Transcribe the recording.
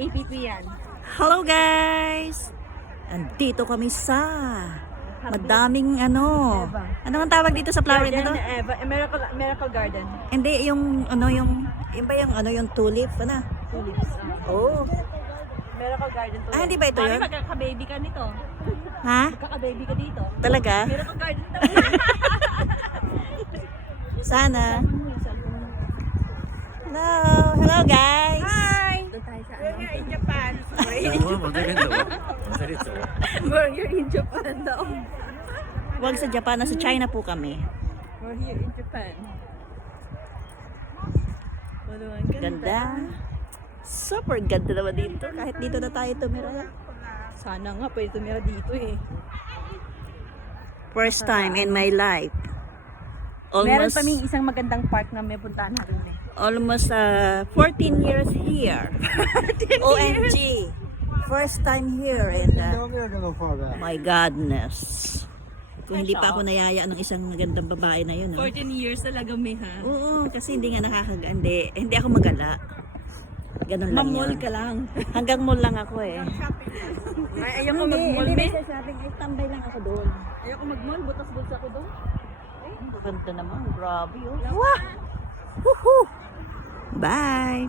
APP yan. Hello guys! Andito kami sa madaming ano. Ano ang tawag dito sa flower na to? Miracle Garden. Hindi, yung ano yung ba yung ano yung tulip? Ano? Tulips. Oh. Miracle Garden to. Ah, hindi ba ito yun? Magkaka-baby ka nito. Ha? Magkaka-baby ka dito. Talaga? Miracle Garden to. Sana. Hello! Hello guys! Hi! Doon tayo sa We're here in Japan. We're here in Japan daw. Huwag sa Japan, nasa China po kami. We're here in Japan. Wala, ang Ganda. Super ganda naman dito. Kahit dito na tayo tumira. Sana nga pwede tumira dito eh. First time in my life. Meron Almost, pa may isang magandang park na may puntahan natin eh. almost 14 years here. OMG. First time here and my godness. Kung hindi pa ako nayaya ng isang magandang babae na yun. 14 years talaga may ha. Oo, kasi hindi nga hindi ako magala. Ganun lang Mamol yun. ka lang. Hanggang mall lang ako eh. Ay, ayaw ko mag-mall, Hindi, me. sabi ko, tambay lang ako doon. Ayaw ko mag-mall, butas-butas ako doon. Ganda naman, grabe oh. Wow! Woohoo! Bye!